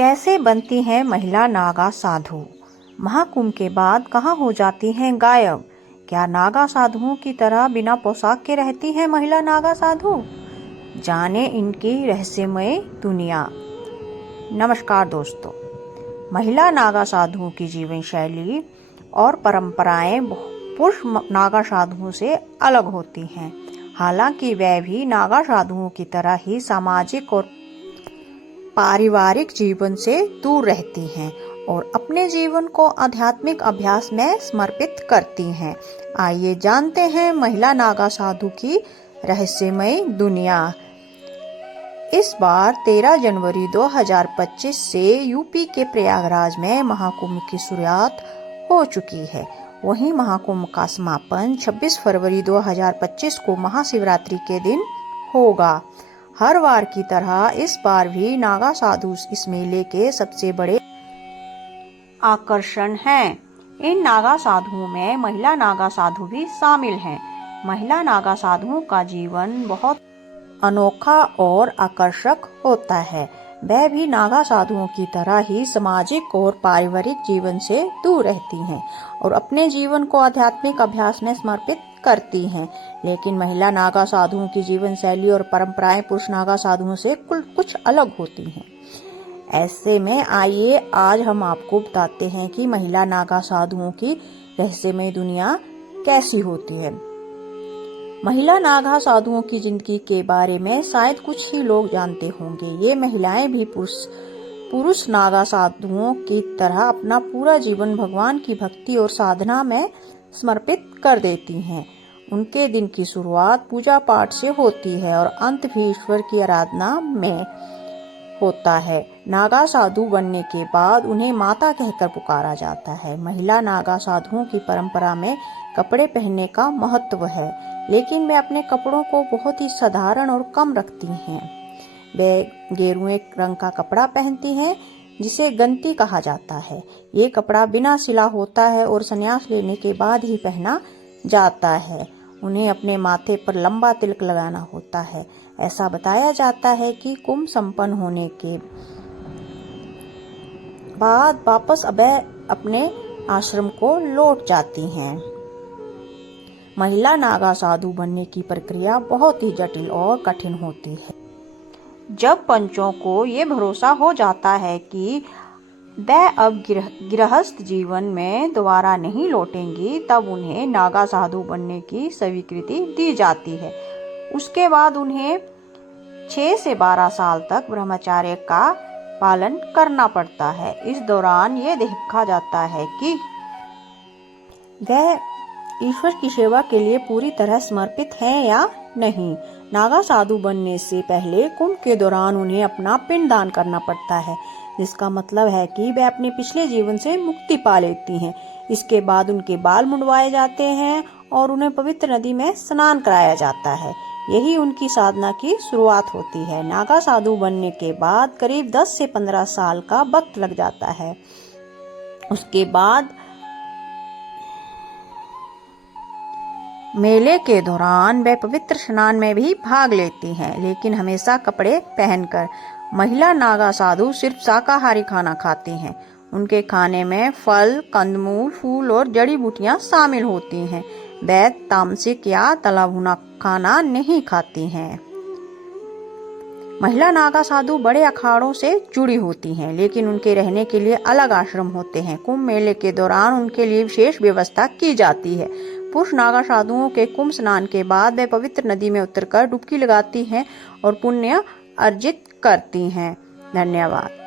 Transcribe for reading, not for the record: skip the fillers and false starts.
कैसे बनती हैं महिला नागा साधु? महाकुंभ के बाद कहाँ हो जाती हैं गायब? क्या नागा साधुओं की तरह बिना पोशाक के रहती हैं महिला नागा साधु? जाने इनकी रहस्यमय दुनिया। नमस्कार दोस्तों, महिला नागा साधुओं की जीवन शैली और परंपराएं पुरुष नागा साधुओं से अलग होती हैं। हालांकि वे भी नागा साधुओं की तरह ही सामाजिक और पारिवारिक जीवन से दूर रहती हैं और अपने जीवन को आध्यात्मिक अभ्यास में समर्पित करती हैं। आइए जानते हैं महिला नागा साधु की रहस्यमय दुनिया। इस बार 13 जनवरी 2025 से यूपी के प्रयागराज में महाकुंभ की शुरुआत हो चुकी है। वहीं महाकुंभ का समापन 26 फरवरी 2025 को महाशिवरात्रि के दिन होगा। हर बार की तरह इस बार भी नागा साधु इस मेले के सबसे बड़े आकर्षण हैं। इन नागा साधुओं में महिला नागा साधु भी शामिल हैं। महिला नागा साधुओं का जीवन बहुत अनोखा और आकर्षक होता है। वह भी नागा साधुओं की तरह ही सामाजिक और पारिवारिक जीवन से दूर रहती हैं और अपने जीवन को आध्यात्मिक अभ्यास में समर्पित करती हैं। लेकिन महिला नागा साधुओं की जीवन शैली और परंपराएं पुरुष नागा साधुओं से कुछ अलग होती हैं। ऐसे में आइए आज हम आपको बताते हैं कि महिला नागा साधुओं की रहस्यमय दुनिया कैसी होती है। महिला नागा साधुओं की जिंदगी के बारे में शायद कुछ ही लोग जानते होंगे। ये महिलाएं भी पुरुष नागा साधुओं की तरह अपना पूरा जीवन भगवान की भक्ति और साधना में समर्पित कर देती हैं। उनके दिन की शुरुआत पूजा पाठ से होती है और अंत भी ईश्वर की आराधना में होता है। नागा साधु बनने के बाद उन्हें माता कहकर पुकारा जाता है। महिला नागा साधुओं की परंपरा में कपड़े पहनने का महत्व है, लेकिन वे अपने कपड़ों को बहुत ही साधारण और कम रखती हैं। वे गेरुए रंग का कपड़ा पहनती हैं जिसे गंती कहा जाता है। ये कपड़ा बिना सिला होता है और संन्यास लेने के बाद ही पहना जाता है। उन्हें अपने माथे पर लंबा तिलक लगाना होता है। ऐसा बताया जाता है कि कुंभ संपन्न होने के बाद वापस अपने आश्रम को लौट जाती हैं। महिला नागा साधु बनने की प्रक्रिया बहुत ही जटिल और कठिन होती है। जब पंचों को ये भरोसा हो जाता है कि वह अब गृहस्थ जीवन में दोबारा नहीं लौटेंगी, तब उन्हें नागा साधु बनने की स्वीकृति दी जाती है। उसके बाद उन्हें 6 से 12 साल तक ब्रह्मचर्य का पालन करना पड़ता है। इस दौरान ये देखा जाता है कि वह ईश्वर की सेवा के लिए पूरी तरह समर्पित है या नहीं। नागा साधु बनने से पहले कुंभ के दौरान उन्हें अपना पिंडदान करना पड़ता है, जिसका मतलब है कि वे अपने पिछले जीवन से मुक्ति पा लेती हैं। इसके बाद उनके बाल मुंडवाए जाते हैं और उन्हें पवित्र नदी में स्नान कराया जाता है। यही उनकी साधना की शुरुआत होती है। नागा साधु बनने के बाद करीब 10 से 15 साल का वक्त लग जाता है। उसके बाद मेले के दौरान वे पवित्र स्नान में भी भाग लेती हैं, लेकिन हमेशा कपड़े पहनकर। महिला नागा साधु सिर्फ शाकाहारी खाना खाती हैं। उनके खाने में फल, कंदमूल, फूल और जड़ी बूटियां शामिल होती हैं। वे तामसिक या तला भुना खाना नहीं खाती हैं। महिला नागा साधु बड़े अखाड़ों से जुड़ी होती हैं, लेकिन उनके रहने के लिए अलग आश्रम होते हैं। कुंभ मेले के दौरान उनके लिए विशेष व्यवस्था की जाती है। पुरुष नागा साधुओं के कुंभ स्नान के बाद वे पवित्र नदी में उतरकर डुबकी लगाती हैं और पुण्य अर्जित करती हैं। धन्यवाद।